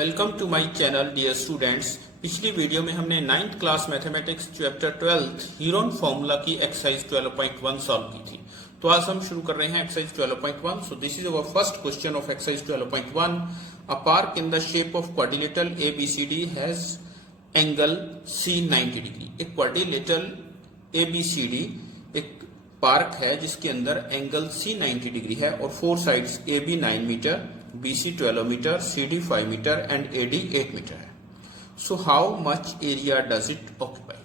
Welcome to my channel dear students. पिछली video में हमने 9th class mathematics chapter 12 Heron formula की exercise 12.1 solve की थी। तो आज हम शुरू कर रहे हैं exercise 12.1। So this is our first question of exercise 12.1। A park in the shape of quadrilateral ABCD has angle C 90 degree. एक क्वाड्रिलेटरल ABCD एक पार्क है जिसके अंदर एंगल C 90 डिग्री है और four sides AB 9 metre, BC 12 metre, CD 5 metre and AD 8 metre है। So how much area does it occupy?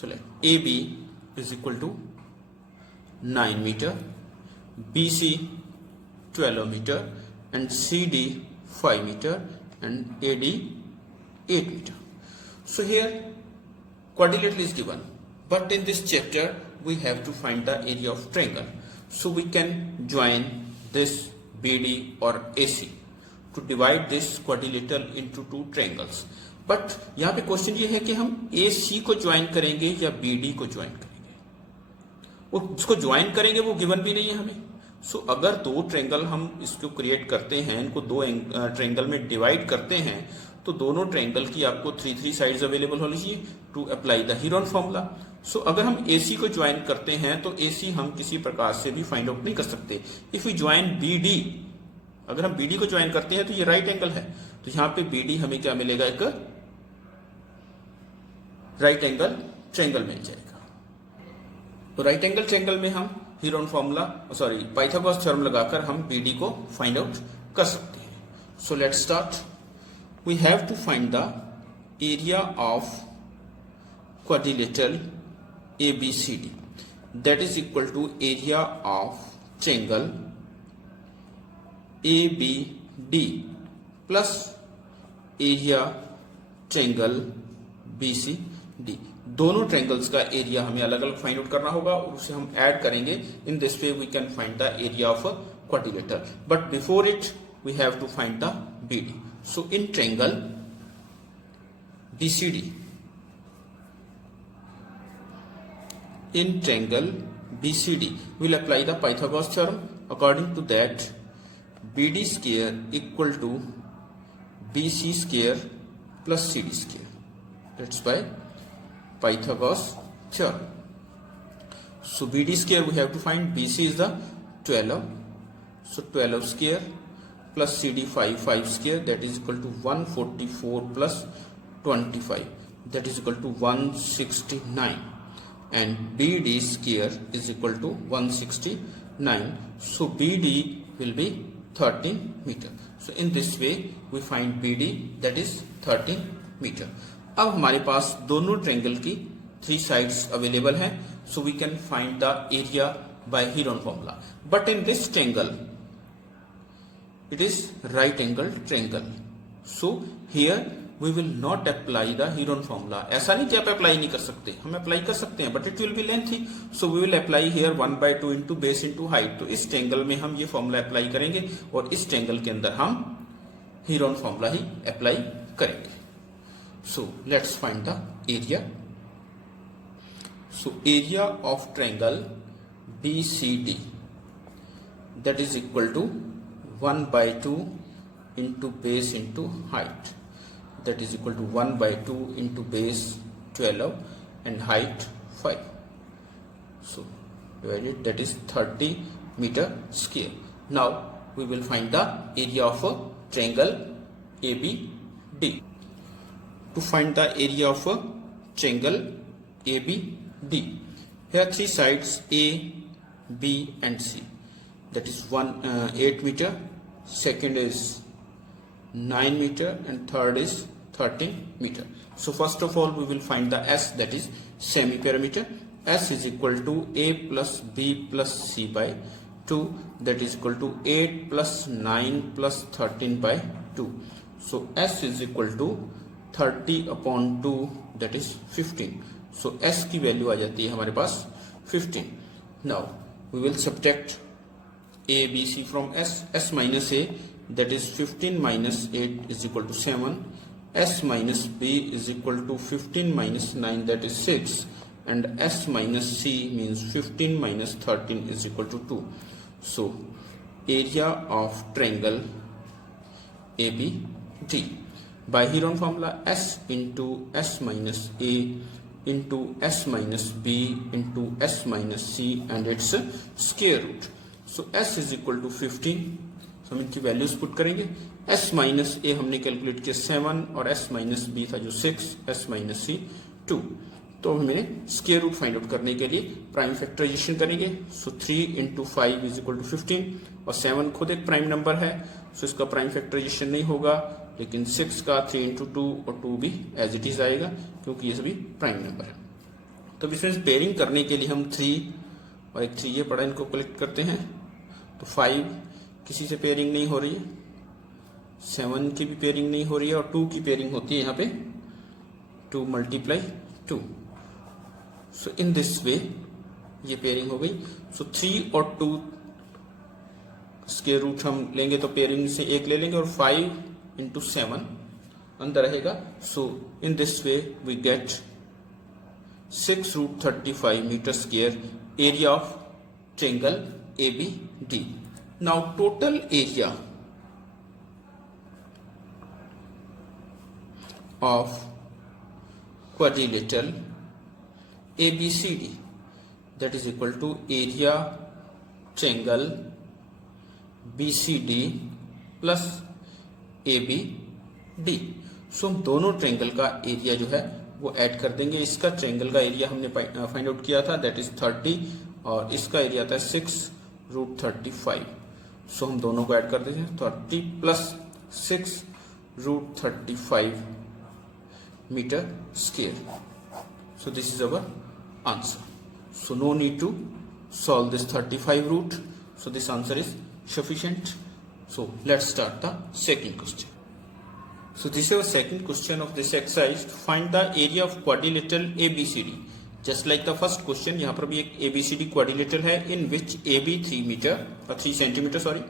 So let AB is equal to 9 meter, BC 12 meter and CD 5 meter and AD 8 meter. So here quadrilateral is given, but in this chapter we have to find the area of triangle. So we can join this BD or AC to divide this quadrilateral into two triangles. But यहाँ पे question ये है कि हम AC को join करेंगे या BD को ज्वाइन करेंगे। वो जिसको ज्वाइन करेंगे वो गिवन भी नहीं है हमें। सो अगर दो ट्रायंगल हम इसको क्रिएट करते हैं, इनको दो ट्रायंगल में डिवाइड करते हैं, तो दोनों ट्रायंगल की आपको 3 साइड्स अवेलेबल होनी चाहिए to apply the Heron formula. So अगर हम AC को ज्वाइन करते हैं तो AC हम किसी प्रकार से भी फाइंड आउट नहीं कर सकते। इफ यू ज्वाइन BD, अगर हम BD को ज्वाइन करते हैं तो ये राइट एंगल है, तो यहाँ पे BD हमें क्या मिलेगा, एक राइट एंगल ट्रायंगल मिल जाएगा। तो राइट एंगल ट्रायंगल में हम हीरोन फॉर्मूला पाइथागोरस थ्योरम लगाकर हम BD को फाइंड आउट कर सकते हैं। So let's start. We have to find the area of quadrilateral ABCD, that is equal to area of triangle ABD plus area triangle BCD। दोनों triangles का area हमें अलग अलग फाइंड आउट करना होगा और उसे हम ऐड करेंगे। In this way we can find the area of quadrilateral, but before it we have to find the BD। So in triangle BCD, in triangle BCD we'll apply the Pythagoras theorem. According to that, BD square equal to BC square plus CD square. That's by Pythagoras theorem. So BD square we have to find. BC is the 12, so 12 square plus CD 5 square, that is equal to 144 plus 25, that is equal to 169, and BD square is equal to 169. So BD will be 13 meter. So in this way we find BD, that is 13 meter. अब हमारे पास दोनों triangle की 3 sides available हैं, so we can find the area by Heron formula. But in this triangle it is right angle triangle, so here we will not apply the Heron formula. ऐसा नहीं कि आप apply नहीं कर सकते, हम अप्लाई कर सकते हैं, but it will be lengthy, so we will apply here 1/2 into base into height. तो इस ट्रायंगल में हम ये फॉर्मूला अप्लाई करेंगे और इस ट्रायंगल के अंदर हम Heron फॉर्मूला ही अप्लाई करेंगे। So let's find the area. So area of triangle BCD, that is equal to 1/2 into base into height, that is equal to 1/2 into base 12 and height 5. So divided, that is 30 meter square. Now we will find the area of a triangle ABD. To find the area of a triangle ABD, here 3 sides A, B and C, that is 8 meter, second is 9 meter and third is 13 meter. So first of all we will find the S, that is semi-perimeter. S is equal to A plus B plus C by 2, that is equal to 8 plus 9 plus 13 by 2. So S is equal to 30 upon 2, that is 15. So S की value आ जाती है हमारे पास 15. Now we will subtract A, B, C from S. S minus A, that is 15 minus 8 is equal to 7. S minus B is equal to 15 minus 9, that is 6. And S minus C means 15 minus 13 is equal to 2. So area of triangle ABD. by Heron formula s into s minus a into s minus b into s minus c and its square root. So s is equal to 15. So हम इनकी values put करेंगे. s minus a हमने calculate किया 7 और s minus b था जो 6, s minus c 2. तो हमें स्क्वायर रूट फाइंड आउट करने के लिए प्राइम फैक्टराइजेशन करेंगे. सो 3 इंटू 5 इज इक्वल टू 15 और 7 खुद एक प्राइम नंबर है, सो इसका प्राइम फैक्टराइजेशन नहीं होगा, लेकिन 6 का 3 इंटू 2 और 2 भी एज इट इज आएगा क्योंकि ये सभी प्राइम नंबर है. तो इसमें पेयरिंग करने के लिए हम 3 और एक 3 ये पड़ा इनको कलेक्ट करते हैं. तो 5 किसी से पेयरिंग नहीं हो रही है, 7 की भी पेयरिंग नहीं हो रही है और 2 की पेयरिंग होती है यहाँ पे 2 मल्टीप्लाई 2. सो इन दिस वे ये पेयरिंग हो गई. सो 3 और 2 स्क्वायर रूट हम लेंगे तो पेयरिंग से एक ले लेंगे और 5 इंटू 7 अंदर रहेगा. So in this way we get 6 root 35 metre square area of triangle ABD. Now total area of quadrilateral ABCD, that is equal to area triangle BCD plus ABD. सो हम दोनों ट्रायंगल का एरिया जो है वो add कर देंगे. इसका triangle का एरिया हमने फाइंड आउट किया था, दैट इज 30 और इसका एरिया था 6 रूट 35. सो हम दोनों को ऐड कर देते हैं. 30 plus 6 root 35 meter square. So this is our answer. So no need to solve this 35 root. So this answer is sufficient. So let's start the second question. So this is our second question of this exercise. Find the area of quadrilateral ABCD. Just like the first question, यहाँ पर भी एक ABCD quadrilateral है in which AB 3 centimeter sorry,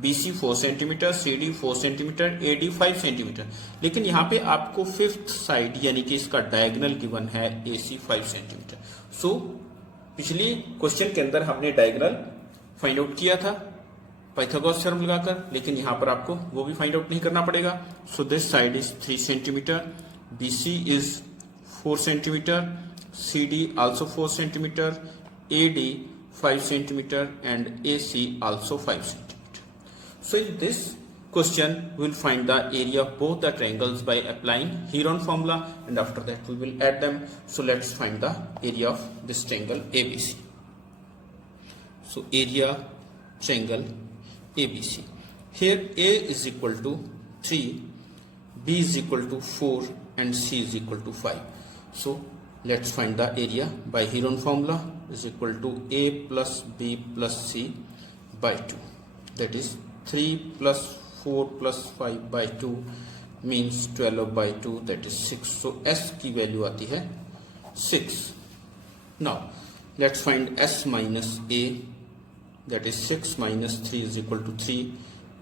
BC 4 centimeter, CD 4 centimeter, AD 5 centimeter. लेकिन यहाँ पे आपको fifth side यानी कि इसका डायगोनल गिवन है AC 5 centimeter. सो पिछली क्वेश्चन के अंदर हमने डायगोनल फाइंड आउट किया था पाइथागोरस थ्योरम लगाकर, लेकिन यहाँ पर आपको वो भी फाइंड आउट नहीं करना पड़ेगा. So this side is 3 centimeter, BC is 4 centimeter, CD also 4 centimeter, AD 5 centimeter and AC also 5 centimeter. So in this question we will find the area of both the triangles by applying Heron formula and after that we will add them. So let's find the area of this triangle ABC. So area triangle ABC. Here A is equal to 3, B is equal to 4 and C is equal to 5. So let's find the area by Heron formula is equal to A plus B plus C by 2. That is 3 plus 4 plus 5 by 2 means 12 by 2, that is 6. So S की value आती है 6. Now let's find S minus A, that is 6 minus 3 is equal to 3.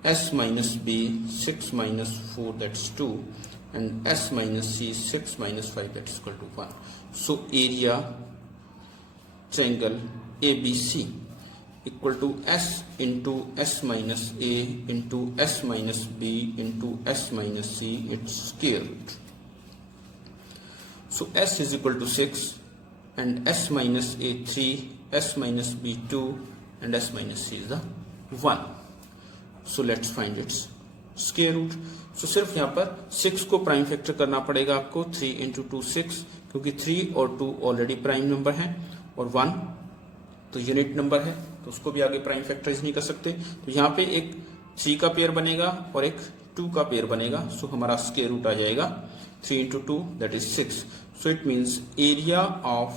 S minus B 6 minus 4, that's 2. And S minus C 6 minus 5, that is equal to 1. So area triangle ABC equal to S into S minus A into S minus B into S minus C, its square root. So S is equal to 6 and S minus A 3, S minus B 2 and S minus C is the 1. So let's find its square root. So सिर्फ यहाँ पर 6 को prime factor करना पड़ेगा आपको. 3 into 2 6, क्योंकि 3 और 2 already prime number हैं और 1 तो यूनिट नंबर है तो उसको भी आगे प्राइम फैक्टराइज नहीं कर सकते. तो यहाँ पे एक 3 का पेयर बनेगा और एक 2 का पेयर बनेगा. सो हमारा स्क्वायर रूट आ जाएगा 3 into 2, that is 6. So it means area of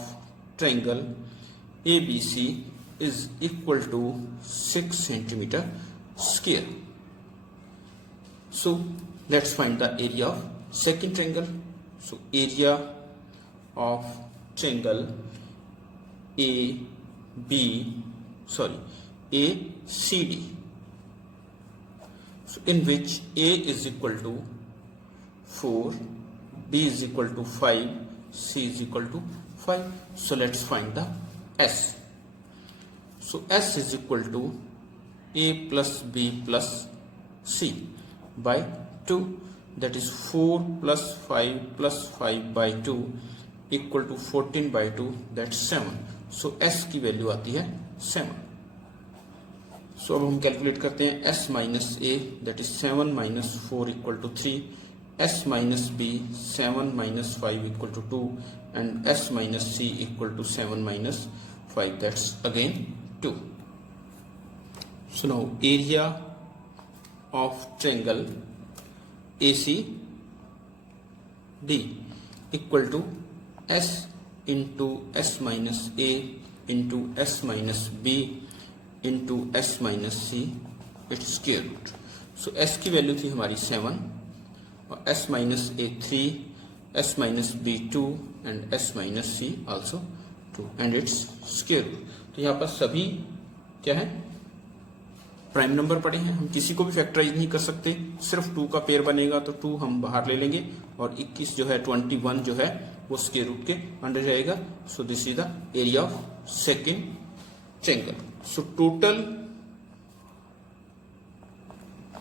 triangle ABC is equal to 6 centimetre square. So let's find the area of second triangle. So area of triangle ACD. So in which A is equal to 4, B is equal to 5, C is equal to 5. So let's find the S. So S is equal to A plus B plus C by 2. That is 4 plus 5 by 2 equal to 14 बाई 2 that 7। सो s की value आती है 7। सो अब हम calculate करते हैं s minus a that is 7 minus 4 equal to 3, s minus b 7 minus 5 equal to 2 and s minus c equal to 7 minus 5, that's again 2. So now area of triangle ACD equal to s into s minus a into s minus b into s minus c its square root. So s की value थी हमारी 7 और s minus a 3, s minus b 2 and s minus c also 2 and its square root. तो यहाँ पर सभी क्या है, प्राइम नंबर पड़े हैं। हम किसी को भी फैक्टराइज नहीं कर सकते, सिर्फ 2 का पेयर बनेगा तो 2 हम बाहर ले लेंगे और 21 जो है 21 जो है वो स्क्वायर रूट के अंडर जाएगा। So this is the area of second triangle. So total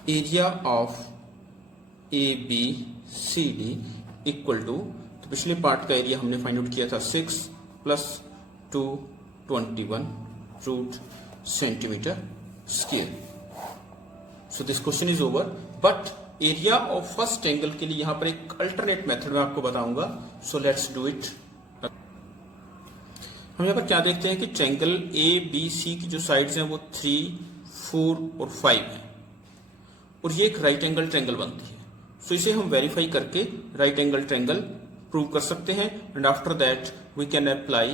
area of A B C D equal to, तो पिछले पार्ट का एरिया हमने फाइंड आउट किया था 6 plus 2 21 root centimetre square. So this question is over, but area of first triangle के लिए यहां पर एक अल्टरनेट मेथड मैं आपको बताऊंगा। So let's do it. हम यहां पर क्या देखते हैं कि ट्रायंगल ए बी सी की जो साइड्स हैं वो 3, 4 और 5 है और ये एक राइट एंगल ट्रायंगल बनती है। सो इसे हम वेरीफाई करके राइट एंगल ट्रायंगल प्रूव कर सकते हैं and after that we can apply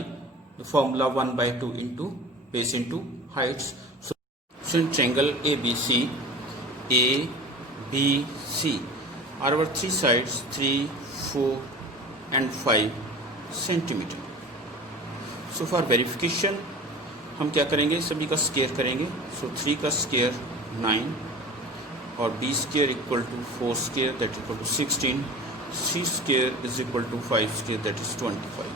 the formula 1/2 into base into heights. So in triangle A B C our 3 sides 3, 4 and 5 centimetre. सो फॉर वेरिफिकेशन हम क्या करेंगे, सभी का स्क्वायर करेंगे। सो 3 का स्क्वायर 9 और b square equal to 4 square that equal to 16, c square is equal to 5 square that is 25।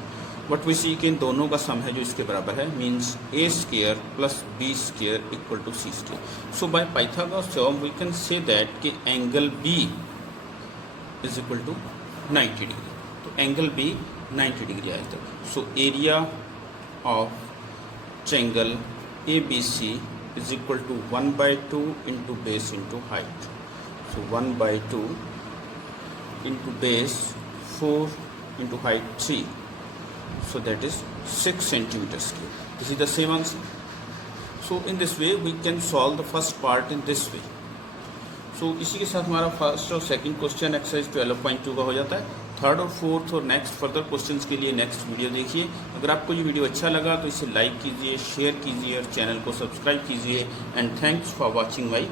But we see कि इन दोनों का सम है जो इसके बराबर है, means a square plus b square equal to c square. So by Pythagoras theorem we can say that कि angle b is equal to 90 degree. तो एंगल b 90 डिग्री आया था। So area of triangle ABC is equal to 1/2 into base into height. So 1/2 into base 4 into height 3. So that is 6 centimeters square. This is the same answer. So in this way we can solve the first part in this way. So इसी के साथ हमारा first और second question exercise 12.2 का हो जाता है। Third और फोर्थ और नेक्स्ट फर्दर क्वेश्चंस के लिए नेक्स्ट वीडियो देखिए। अगर आपको ये वीडियो अच्छा लगा तो इसे लाइक कीजिए, शेयर कीजिए और चैनल को सब्सक्राइब कीजिए। And thanks for watching my